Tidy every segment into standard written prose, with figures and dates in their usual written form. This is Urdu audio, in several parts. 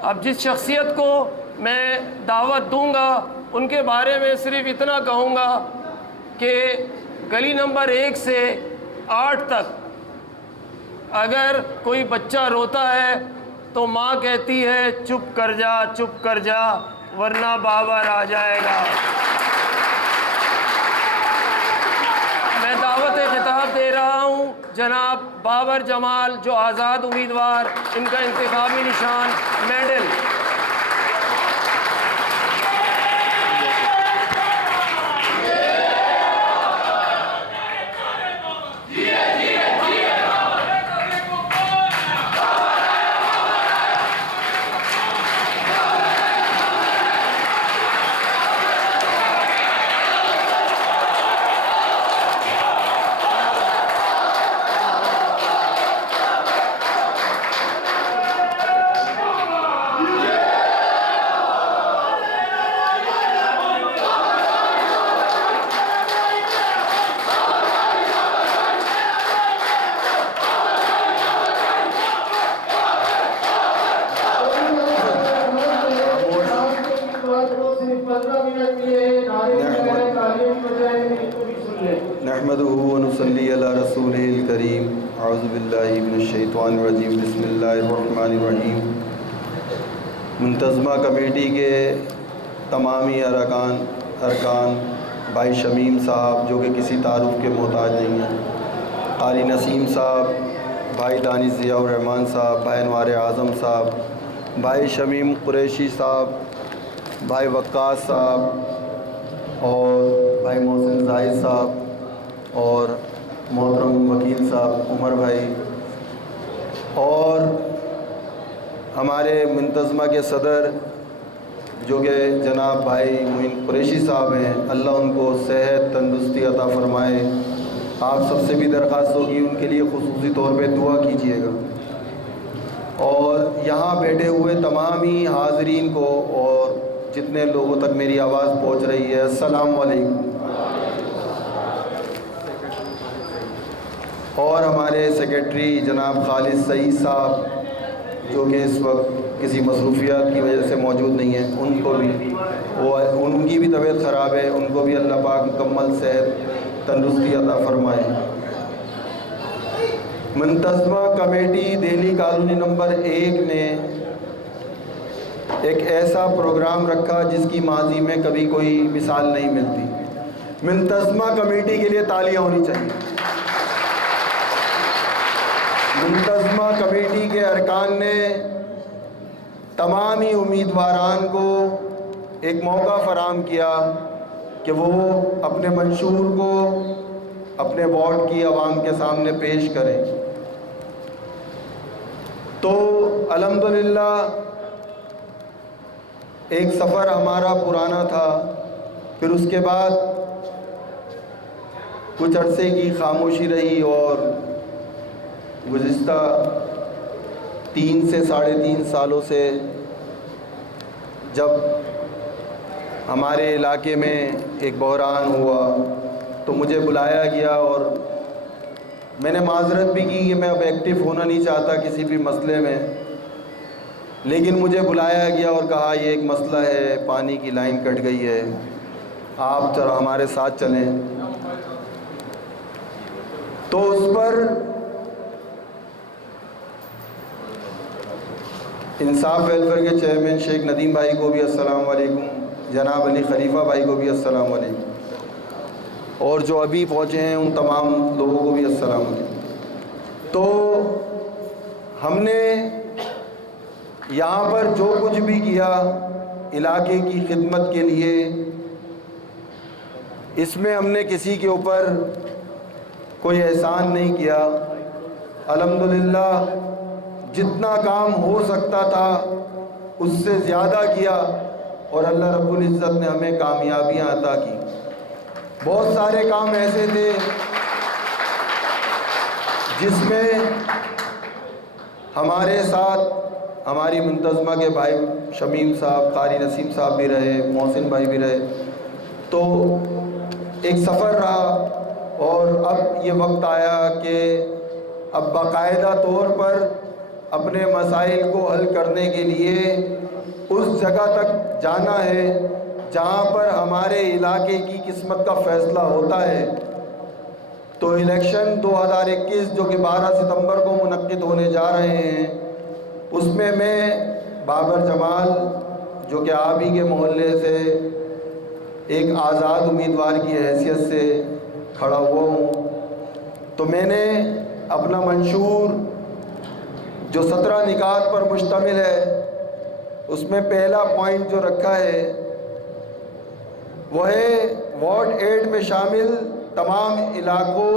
اب جس شخصیت کو میں دعوت دوں گا ان کے بارے میں صرف اتنا کہوں گا کہ گلی نمبر 1 سے 8 تک اگر کوئی بچہ روتا ہے تو ماں کہتی ہے چپ کر جا ورنہ بابر آ جائے گا۔ میں دعوت خطاب دے رہا ہوں جناب بابر جمال، جو آزاد امیدوار، ان کا انتخابی نشان میڈل۔ نحمده ونصلي على رسوله الكريم اعوذ باللہ من الشیطان الرجیم بسم اللہ الرحمن الرحیم۔ منتظمہ کمیٹی کے تمامی ارکان بھائی شمیم صاحب جو کہ کسی تعارف کے محتاج نہیں ہیں، قاری نسیم صاحب، بھائی دانش ضیاء الرحمن صاحب، بھائی انوار اعظم صاحب، بھائی شمیم قریشی صاحب، بھائی وقاص صاحب اور بھائی محسن زاہد صاحب اور محترم وکیل صاحب عمر بھائی، اور ہمارے منتظمہ کے صدر جو کہ جناب بھائی معین قریشی صاحب ہیں، اللہ ان کو صحت تندرستی عطا فرمائے۔ آپ سب سے بھی درخواست ہوگی ان کے لیے خصوصی طور پہ دعا کیجیے گا، اور یہاں بیٹھے ہوئے تمامی حاضرین کو اور جتنے لوگوں تک میری آواز پہنچ رہی ہے، السلام علیکم۔ اور ہمارے سیکریٹری جناب خالد سعید صاحب جو کہ اس وقت کسی مصروفیات کی وجہ سے موجود نہیں ہیں، ان کو بھی ان کی بھی طبیعت خراب ہے، ان کو بھی اللہ پاک مکمل صحت تندرستی عطا فرمائے۔ منتظمہ کمیٹی دہلی کالونی نمبر 1 نے ایک ایسا پروگرام رکھا جس کی ماضی میں کبھی کوئی مثال نہیں ملتی۔ منتظمہ کمیٹی کے لیے تالیاں ہونی چاہیے۔ منتظمہ کمیٹی کے ارکان نے تمامی امیدواران کو ایک موقع فراہم کیا کہ وہ اپنے منشور کو اپنے وارڈ کی عوام کے سامنے پیش کریں۔ تو الحمدللہ ایک سفر ہمارا پرانا تھا، پھر اس کے بعد کچھ عرصے کی خاموشی رہی، اور گزشتہ 3 سے 3.5 سالوں سے جب ہمارے علاقے میں ایک بحران ہوا تو مجھے بلایا گیا، اور میں نے معذرت بھی کی کہ میں اب ایکٹیو ہونا نہیں چاہتا کسی بھی مسئلے میں، لیکن مجھے بلایا گیا اور کہا یہ ایک مسئلہ ہے، پانی کی لائن کٹ گئی ہے، آپ ذرا ہمارے ساتھ چلیں۔ تو اس پر انصاف ویلفیئر کے چیئرمین شیخ ندیم بھائی کو بھی السلام علیکم، جناب علی خلیفہ بھائی کو بھی السلام علیکم، اور جو ابھی پہنچے ہیں ان تمام لوگوں کو بھی السلام علیکم۔ تو ہم نے یہاں پر جو کچھ بھی کیا علاقے کی خدمت کے لیے، اس میں ہم نے کسی کے اوپر کوئی احسان نہیں کیا۔ الحمدللہ جتنا کام ہو سکتا تھا اس سے زیادہ کیا، اور اللہ رب العزت نے ہمیں کامیابیاں عطا کی۔ بہت سارے کام ایسے تھے جس میں ہمارے ساتھ ہماری منتظمہ کے بھائی شمیم صاحب، قاری نسیم صاحب بھی رہے، محسن بھائی بھی رہے، تو ایک سفر رہا، اور اب یہ وقت آیا کہ اب باقاعدہ طور پر اپنے مسائل کو حل کرنے کے لیے اس جگہ تک جانا ہے جہاں پر ہمارے علاقے کی قسمت کا فیصلہ ہوتا ہے۔ تو الیکشن 2021 جو کہ 12 ستمبر کو منعقد ہونے جا رہے ہیں، اس میں بابر جمال جو کہ آپ ہی کے محلے سے ایک آزاد امیدوار کی حیثیت سے کھڑا ہوا ہوں۔ تو میں نے اپنا منشور جو 17 نکات پر مشتمل ہے، اس میں پہلا پوائنٹ جو رکھا ہے وہ ہے وارڈ 8 میں شامل تمام علاقوں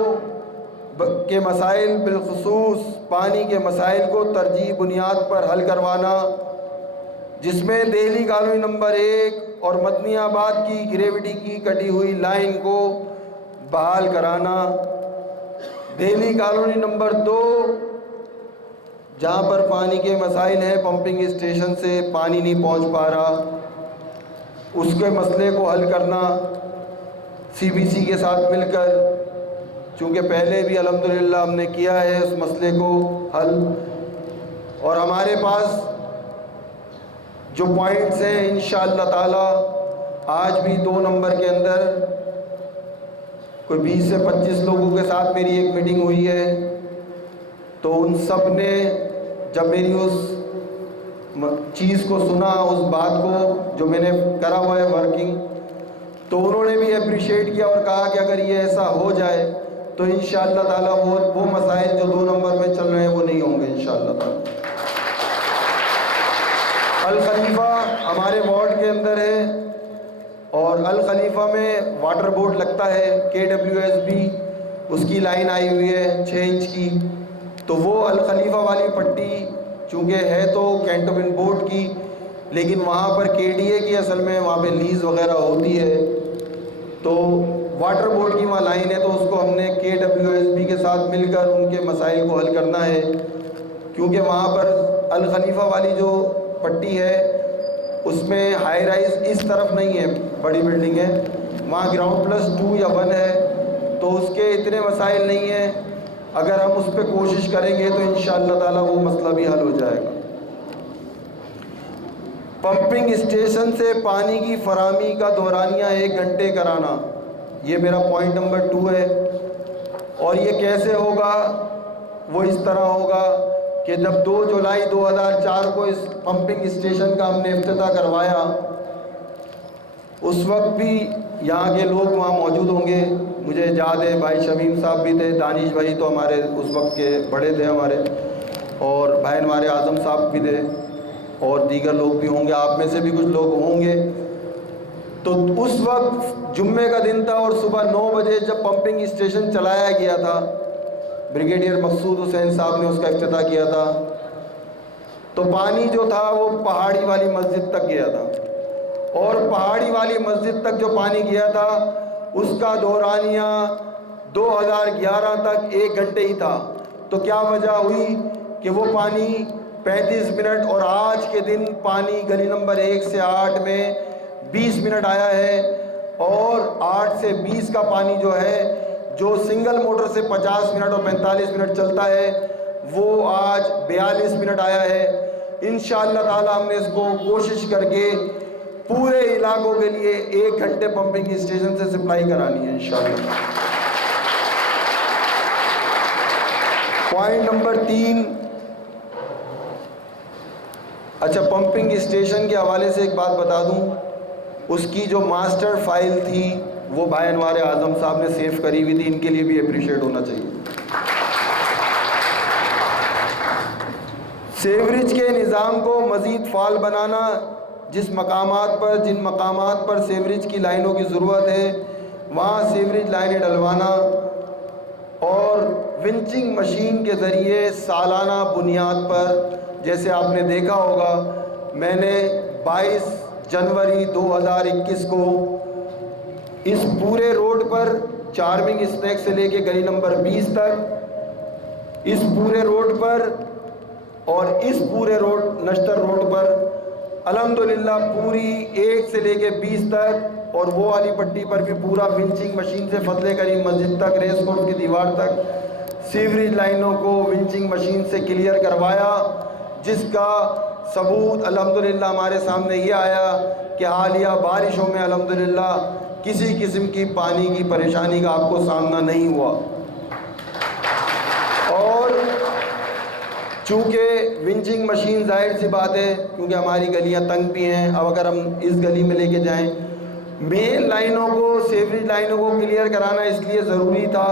کے مسائل، بالخصوص پانی کے مسائل کو ترجیحی بنیاد پر حل کروانا، جس میں دہلی کالونی نمبر 1 اور مدنی آباد کی گریوٹی کی کٹی ہوئی لائن کو بحال کرانا، دہلی کالونی نمبر 2 جہاں پر پانی کے مسائل ہیں، پمپنگ اسٹیشن سے پانی نہیں پہنچ پا رہا، اس کے مسئلے کو حل کرنا سی بی سی کے ساتھ مل کر، چونکہ پہلے بھی الحمدللہ ہم نے کیا ہے اس مسئلے کو حل۔ اور ہمارے پاس جو پوائنٹس ہیں انشاءاللہ تعالی آج بھی 2 نمبر کے اندر کوئی 20 سے 25 لوگوں کے ساتھ میری ایک میٹنگ ہوئی ہے، تو ان سب نے جب میری اس چیز کو سنا، اس بات کو جو میں نے کرا ہوا ہے ورکنگ، تو انہوں نے بھی اپریشیٹ کیا اور کہا کہ اگر یہ ایسا ہو جائے تو انشاءاللہ تعالیٰ وہ مسائل جو 2 نمبر میں چل رہے ہیں وہ نہیں ہوں گے انشاءاللہ تعالیٰ۔ الخلیفہ ہمارے وارڈ کے اندر ہے اور الخلیفہ میں واٹر بورڈ لگتا ہے، KWSB اس کی لائن آئی ہوئی ہے 6 انچ کی، تو وہ الخلیفہ والی پٹی چونکہ ہے تو کینٹونمنٹ بورڈ کی، لیکن وہاں پر KDA کی اصل میں وہاں پہ لیز وغیرہ ہوتی ہے، تو واٹر بورڈ کی وہاں لائن ہے، تو اس کو ہم نے KWSB کے ساتھ مل کر ان کے مسائل کو حل کرنا ہے، کیونکہ وہاں پر الخلیفہ والی جو پٹی ہے اس میں ہائی رائز اس طرف نہیں ہے، بڑی بلڈنگ ہے، وہاں گراؤنڈ پلس 2 یا 1 ہے، تو اس کے اتنے مسائل نہیں ہیں، اگر ہم اس پہ کوشش کریں گے تو انشاءاللہ تعالیٰ وہ مسئلہ بھی حل ہو جائے گا۔ پمپنگ اسٹیشن سے پانی کی فراہمی کا دورانیہ 1 گھنٹے کرانا، یہ میرا پوائنٹ نمبر 2 ہے، اور یہ کیسے ہوگا؟ وہ اس طرح ہوگا کہ جب 2 جولائی 2004 کو اس پمپنگ اسٹیشن کا ہم نے افتتاح کروایا، اس وقت بھی یہاں کے لوگ وہاں موجود ہوں گے، مجھے یاد ہے بھائی شمیم صاحب بھی تھے، دانش بھائی تو ہمارے اس وقت کے بڑے تھے ہمارے، اور بھائی ہمارے اعظم صاحب بھی تھے، اور دیگر لوگ بھی ہوں گے، آپ میں سے بھی کچھ لوگ ہوں گے۔ تو اس وقت جمعے کا دن تھا اور صبح 9 بجے جب پمپنگ اسٹیشن چلایا گیا تھا، بریگیڈیئر مقصود حسین صاحب نے اس کا افتتاح کیا تھا، تو پانی جو تھا وہ پہاڑی والی مسجد تک گیا تھا، اور پہاڑی والی مسجد تک جو پانی گیا تھا اس کا دورانیہ 2011 تک 1 گھنٹے ہی تھا۔ تو کیا وجہ ہوئی کہ وہ پانی 35 منٹ، اور آج کے دن پانی گلی نمبر 1 سے 8 میں 20 منٹ آیا ہے، اور 8 سے 20 کا پانی جو ہے جو سنگل موٹر سے 50 منٹ اور 45 منٹ چلتا ہے وہ آج 42 منٹ آیا ہے۔ انشاءاللہ تعالی ہم نے اس کو کوشش کر کے پورے علاقوں کے لیے 1 گھنٹے پمپنگ اسٹیشن سے سپلائی کرانی ہے انشاءاللہ۔ پوائنٹ نمبر 3، اچھا پمپنگ اسٹیشن کے حوالے سے ایک بات بتا دوں، اس کی جو ماسٹر فائل تھی وہ بھائی انوار اعظم صاحب نے سیو کری ہوئی تھی، ان کے لیے بھی اپریشیٹ ہونا چاہیے۔ سیوریج کے نظام کو مزید فعال بنانا، جن مقامات پر سیوریج کی لائنوں کی ضرورت ہے وہاں سیوریج لائنیں ڈلوانا، اور ونچنگ مشین کے ذریعے سالانہ بنیاد پر، جیسے آپ نے دیکھا ہوگا میں نے 22 جنوری 2021 کو اس پورے روڈ پر چارمنگ اسنیک سے لے کے گلی نمبر 20 تک، اس پورے روڈ پر اور اس پورے روڈ نشتر روڈ پر الحمدللہ پوری 1 سے لے کے 20 تک، اور وہ والی پٹی پر بھی پورا ونچنگ مشین سے فضل کریم مسجد تک، ریس کورس کی دیوار تک سیوریج لائنوں کو ونچنگ مشین سے کلیئر کروایا، جس کا ثبوت الحمدللہ ہمارے سامنے یہ آیا کہ حالیہ بارشوں میں الحمدللہ کسی قسم کی پانی کی پریشانی کا آپ کو سامنا نہیں ہوا۔ اور چونکہ ونچنگ مشین ظاہر سی بات ہے کیونکہ ہماری گلیاں تنگ بھی ہیں، اب اگر ہم اس گلی میں لے کے جائیں، مین لائنوں کو سیوریج لائنوں کو کلیئر کرانا اس لیے ضروری تھا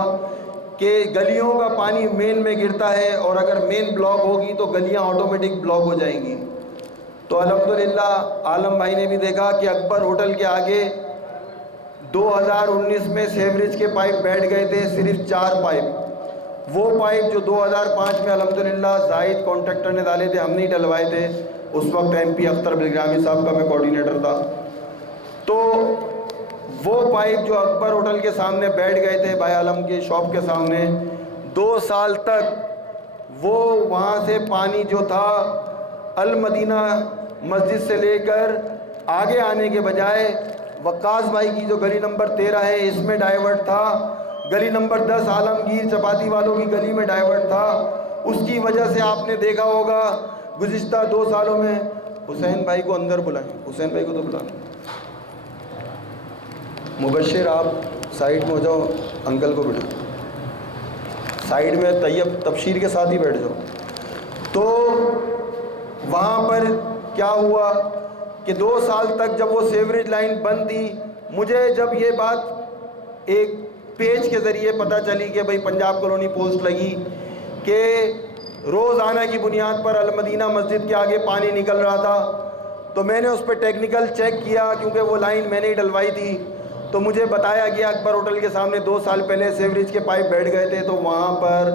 کہ گلیوں کا پانی مین میں گرتا ہے، اور اگر مین بلاک ہوگی تو گلیاں آٹومیٹک بلاک ہو جائیں گی۔ تو الحمدللہ عالم بھائی نے بھی دیکھا کہ اکبر ہوٹل کے آگے 2019 میں سیوریج کے پائپ بیٹھ گئے تھے، صرف 4 پائپ، وہ پائپ جو 2005 میں الحمدللہ زاہد کانٹریکٹر نے ڈالے تھے، ہم نہیں ڈلوائے تھے، اس وقت ایم پی اختر بلگرامی صاحب کا میں کوارڈینیٹر تھا۔ تو وہ پائپ جو اکبر ہوٹل کے سامنے بیٹھ گئے تھے بھائی عالم کی شاپ کے سامنے، 2 سال تک وہ وہاں سے پانی جو تھا المدینہ مسجد سے لے کر آگے آنے کے بجائے وقاص بھائی کی جو گلی نمبر 13 ہے اس میں ڈائیورٹ تھا، گلی نمبر 10 عالمگیر چپاتی والوں کی گلی میں ڈائیورٹ تھا۔ اس کی وجہ سے آپ نے دیکھا ہوگا گزشتہ 2 سالوں میں، حسین بھائی کو اندر بلائیں، حسین بھائی کو تو بلائیں، مبشر آپ سائیڈ میں ہو جاؤ، انکل کو بٹھا سائیڈ میں، طیب تبشیر کے ساتھ ہی بیٹھ جاؤ۔ تو وہاں پر کیا ہوا کہ 2 سال تک جب وہ سیوریج لائن بند تھی، مجھے جب یہ بات ایک پیج کے ذریعے پتہ چلی کہ بھئی پنجاب کالونی پوسٹ لگی کہ روزانہ کی بنیاد پر المدینہ مسجد کے آگے پانی نکل رہا تھا، تو میں نے اس پہ ٹیکنیکل چیک کیا کیونکہ وہ لائن میں نے ہی ڈلوائی تھی۔ تو مجھے بتایا گیا اکبر ہوٹل کے سامنے 2 سال پہلے سیوریج کے پائپ بیٹھ گئے تھے، تو وہاں پر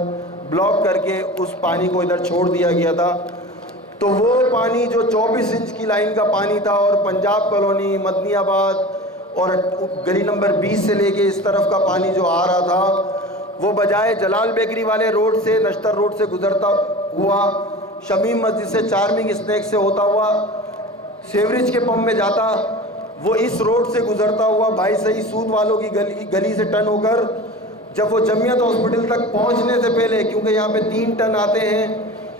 بلاک کر کے اس پانی کو ادھر چھوڑ دیا گیا تھا۔ تو وہ پانی جو 24 انچ کی لائن کا پانی تھا، اور پنجاب کالونی، مدنی آباد اور گلی نمبر 20 سے لے کے اس طرف کا پانی جو آ رہا تھا، وہ بجائے جلال بیکری والے روڈ سے، نشتر روڈ سے گزرتا ہوا، شمیم مسجد سے، چارمنگ اسنیک سے ہوتا ہوا سیوریج کے پمپ میں جاتا، وہ اس روڈ سے گزرتا ہوا بھائی صحیح سود والوں کی گلی سے ٹرن ہو کر جب وہ جمعیت ہاسپٹل تک پہنچنے سے پہلے، کیونکہ یہاں پہ 3 ٹن آتے ہیں،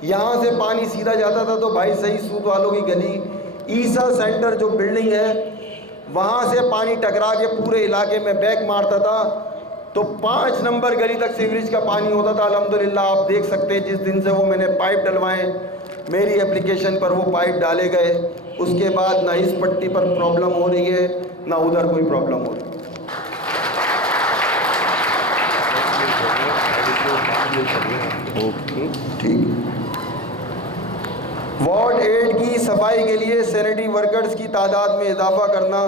یہاں سے پانی سیدھا جاتا تھا، تو بھائی صحیح سود والوں کی گلی عیسیٰ سینٹر جو بلڈنگ ہے وہاں سے پانی ٹکرا کے پورے علاقے میں بیک مارتا تھا، تو 5 نمبر گلی تک سیوریج کا پانی ہوتا تھا۔ الحمدللہ آپ دیکھ سکتے ہیں جس دن سے وہ میں نے پائپ ڈلوائے، میری اپلیکیشن پر وہ پائپ ڈالے گئے، اس کے بعد نہ اس پٹی پر پرابلم ہو رہی ہے نہ ادھر کوئی پرابلم ہو رہی ہے۔ ٹھیک۔ وارڈ 8 کی صفائی کے لیے سینیٹری ورکرز کی تعداد میں اضافہ کرنا،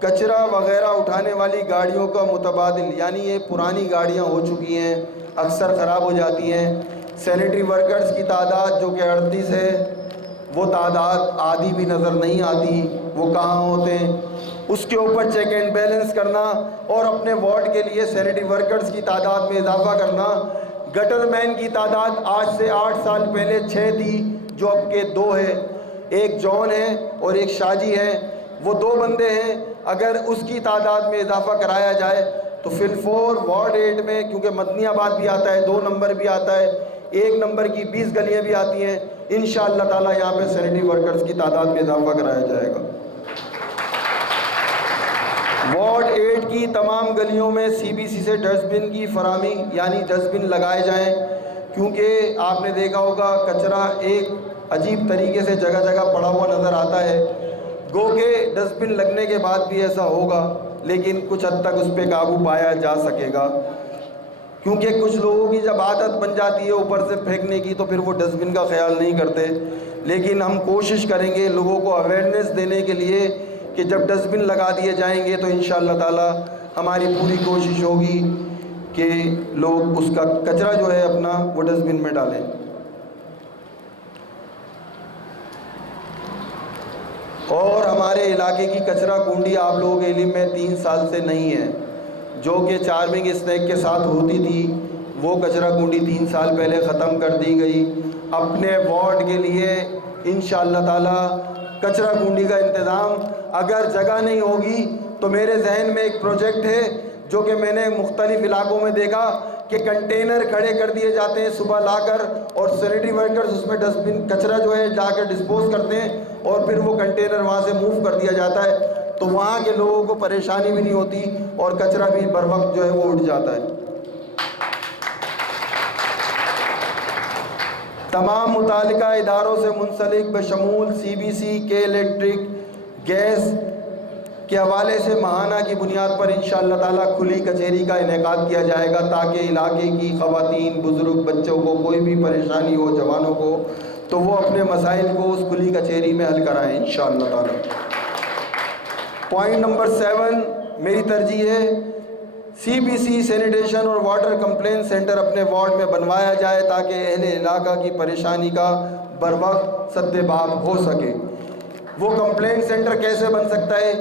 کچرا وغیرہ اٹھانے والی گاڑیوں کا متبادل، یعنی یہ پرانی گاڑیاں ہو چکی ہیں، اکثر خراب ہو جاتی ہیں، سینیٹری ورکرز کی تعداد جو کہ 38 ہے، وہ تعداد آدھی بھی نظر نہیں آتی، وہ کہاں ہوتے ہیں، اس کے اوپر چیک اینڈ بیلنس کرنا، اور اپنے وارڈ کے لیے سینیٹری ورکرز کی تعداد میں اضافہ کرنا۔ گٹر مین کی تعداد آج سے 8 سال پہلے 6 تھی، جو اب کے 2 ہے، ایک جان ہے اور ایک شاجی ہے، وہ 2 بندے ہیں۔ اگر اس کی تعداد میں اضافہ کرایا جائے تو فلفور وارڈ 8 میں، کیونکہ مدنی آباد بھی آتا ہے، 2 نمبر بھی آتا ہے، 1 نمبر کی 20 گلیاں بھی آتی ہیں، انشاءاللہ تعالیٰ یہاں پہ سینیٹری ورکرز کی تعداد میں اضافہ کرایا جائے گا۔ وارڈ 8 کی تمام گلیوں میں سی بی سی سے ڈسٹ بن کی فراہمی، یعنی ڈسٹ بن لگائے جائیں، کیونکہ آپ نے دیکھا ہوگا کچرا ایک عجیب طریقے سے جگہ جگہ پڑا ہوا نظر آتا ہے، گو کہ ڈسٹ بن لگنے کے بعد بھی ایسا ہوگا، لیکن کچھ حد تک اس پہ قابو پایا جا سکے گا، کیونکہ کچھ لوگوں کی جب عادت بن جاتی ہے اوپر سے پھینکنے کی تو پھر وہ ڈسٹ بن کا خیال نہیں کرتے۔ لیکن ہم کوشش کریں گے لوگوں کو اویئرنیس دینے کے لیے کہ جب ڈسٹ بن لگا دیے جائیں گے تو انشاءاللہ تعالی ہماری پوری کوشش ہوگی کہ لوگ اس کا کچرا جو ہے اپنا وہ ڈسٹ بن میں ڈالیں۔ اور ہمارے علاقے کی کچرا کنڈی آپ لوگوں کے علم میں 3 سال سے نہیں ہے، جو کہ چارمنگ اسنیک کے ساتھ ہوتی تھی، وہ کچرا کنڈی 3 سال پہلے ختم کر دی گئی۔ اپنے وارڈ کے لیے انشاءاللہ تعالی کچرا کنڈی کا انتظام، اگر جگہ نہیں ہوگی تو میرے ذہن میں ایک پروجیکٹ ہے جو کہ میں نے مختلف علاقوں میں دیکھا کہ کنٹینر کھڑے کر دیے جاتے ہیں صبح لا کر، اور سینیٹری ورکرز اس میں ڈسٹ بن کچرا جو ہے لا کر ڈسپوز کرتے ہیں، اور پھر وہ کنٹینر وہاں سے موو کر دیا جاتا ہے، تو وہاں کے لوگوں کو پریشانی بھی نہیں ہوتی اور کچرا بھی بر وقت جو ہے وہ اٹھ جاتا ہے۔ تمام متعلقہ اداروں سے منسلک بشمول CBC کے الیکٹرک گیس کے حوالے سے ماہانہ کی بنیاد پر انشاءاللہ تعالیٰ کھلی کچہری کا انعقاد کیا جائے گا، تاکہ علاقے کی خواتین، بزرگ، بچوں کو کوئی بھی پریشانی ہو، جوانوں کو، تو وہ اپنے مسائل کو اس کھلی کچہری میں حل کرائیں انشاءاللہ تعالیٰ۔ پوائنٹ نمبر 7 میری ترجیح ہے CBC سینیٹیشن اور واٹر کمپلین سینٹر اپنے وارڈ میں بنوایا جائے، تاکہ اہل علاقہ کی پریشانی کا بر وقت سد باب ہو سکے۔ وہ کمپلین سینٹر کیسے بن سکتا ہے؟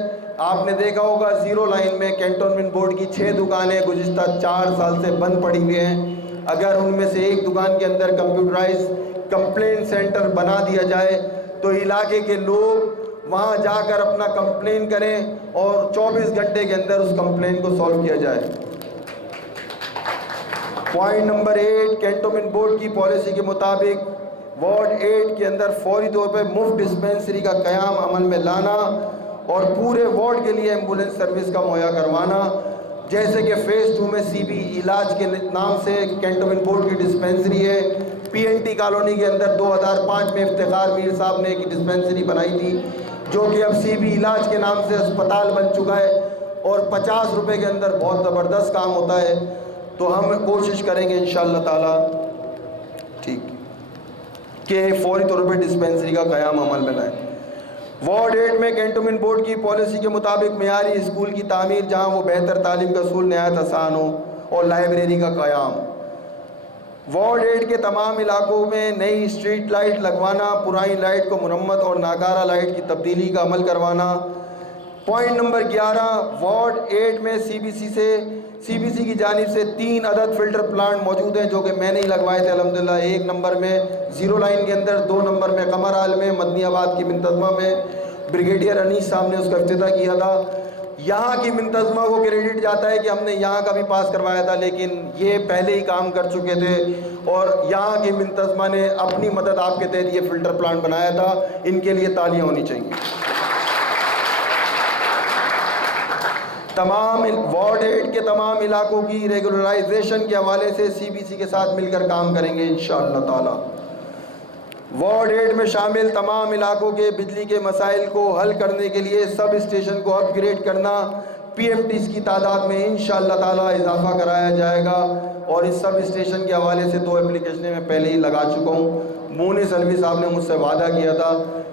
آپ نے دیکھا ہوگا زیرو لائن میں کینٹونمنٹ بورڈ کی 6 دکانیں گزشتہ 4 سال سے بند پڑی ہوئی ہیں، اگر ان میں سے ایک دکان کے اندر کمپیوٹرائز کمپلین سینٹر بنا دیا جائے تو علاقے کے لوگ وہاں جا کر اپنا کمپلین کریں اور 24 گھنٹے کے اندر اس کمپلین کو سولو کیا جائے۔ پوائنٹ نمبر 8 کینٹونمنٹ بورڈ کی پالیسی کے مطابق وارڈ 8 کے اندر فوری طور پہ مفت ڈسپینسری کا قیام عمل میں لانا اور پورے وارڈ کے لیے ایمبولینس سروس کا مہیا کروانا، جیسے کہ فیز 2 میں CB علاج کے نام سے کینٹونمنٹ بورڈ کی ڈسپینسری ہے۔ PNT کالونی کے اندر 2005 میں افتخار میر صاحب نے ایک ڈسپینسری بنائی تھی، جو کہ اب CB علاج کے نام سے اسپتال بن چکا ہے اور 50 روپے کے اندر بہت زبردست کام ہوتا ہے۔ تو ہم کوشش کریں گے انشاءاللہ تعالیٰ ٹھیک کہ فوری طور پہ ڈسپینسری کا قیام عمل میں لائیں۔ وارڈ 8 میں کینٹونمنٹ بورڈ کی پالیسی کے مطابق معیاری اسکول کی تعمیر، جہاں وہ بہتر تعلیم کا حصول نہایت آسان ہو، اور لائبریری کا قیام۔ وارڈ 8 کے تمام علاقوں میں نئی اسٹریٹ لائٹ لگوانا، پرانی لائٹ کو مرمت اور ناکارہ لائٹ کی تبدیلی کا عمل کروانا۔ پوائنٹ نمبر 11 وارڈ 8 میں CBC کی جانب سے 3 عدد فلٹر پلانٹ موجود ہیں، جو کہ میں نے ہی لگوائے تھے الحمدللہ۔ 1 نمبر میں زیرو لائن کے اندر، 2 نمبر میں قمر حال میں، مدنی آباد کی منتظمہ میں بریگیڈیئر انیس صاحب نے اس کا افتتاح کیا تھا۔ یہاں کی منتظمہ کو کریڈٹ جاتا ہے کہ ہم نے یہاں کا بھی پاس کروایا تھا، لیکن یہ پہلے ہی کام کر چکے تھے اور یہاں کی منتظمہ نے اپنی مدد آپ کے تحت یہ فلٹر پلانٹ بنایا تھا، ان کے لیے تالیاں ہونی چاہیے۔ تمام وارڈ 8 کے تمام علاقوں کی ریگولرائزیشن کے حوالے سے CBC کے ساتھ مل کر کام کریں گے انشاءاللہ تعالی۔ وارڈ 8 میں شامل تمام علاقوں کے بجلی کے مسائل کو حل کرنے کے لیے سب اسٹیشن کو اپ گریڈ کرنا، PMTs کی تعداد میں انشاءاللہ تعالی اضافہ کرایا جائے گا، اور اس سب اسٹیشن کے حوالے سے 2 اپلیکیشنیں میں پہلے ہی لگا چکا ہوں۔ مونس الوی صاحب نے مجھ سے وعدہ کیا تھا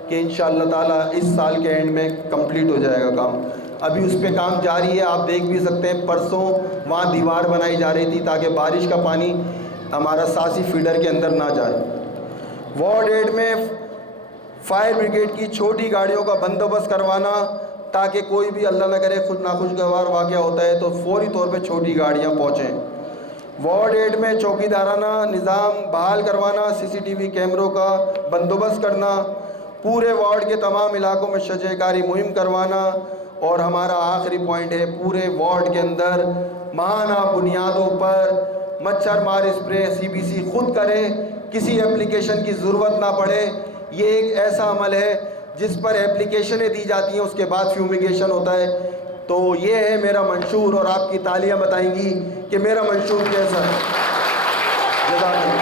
کہ انشاءاللہ تعالی اس سال کے اینڈ میں کمپلیٹ ہو جائے گا کام۔ ابھی اس پہ کام جاری ہے، آپ دیکھ بھی سکتے ہیں۔ پرسوں وہاں دیوار بنائی جا رہی تھی تاکہ بارش کا پانی ہمارا ساسی فیڈر کے اندر نہ جائے۔ وارڈ 8 میں فائر بریگیڈ کی چھوٹی گاڑیوں کا بندوبست کروانا، تاکہ کوئی بھی اللہ نہ کرے ناخوشگوار واقعہ ہوتا ہے تو فوری طور پہ چھوٹی گاڑیاں پہنچیں۔ وارڈ 8 میں چوکیدارانہ نظام بحال کروانا، CCTV کیمروں کا بندوبست کرنا، پورے وارڈ کے تمام علاقوں میں شجرہ کاری مہم کروانا، اور ہمارا آخری پوائنٹ ہے پورے وارڈ کے اندر ماہانہ بنیادوں پر مچھر مار اسپرے CBC خود کرے، کسی اپلیکیشن کی ضرورت نہ پڑے۔ یہ ایک ایسا عمل ہے جس پر اپلیکیشنیں دی جاتی ہیں، اس کے بعد فیومیگیشن ہوتا ہے۔ تو یہ ہے میرا منشور، اور آپ کی تالیاں بتائیں گی کہ میرا منشور کیسا ہے۔ جزاک اللہ۔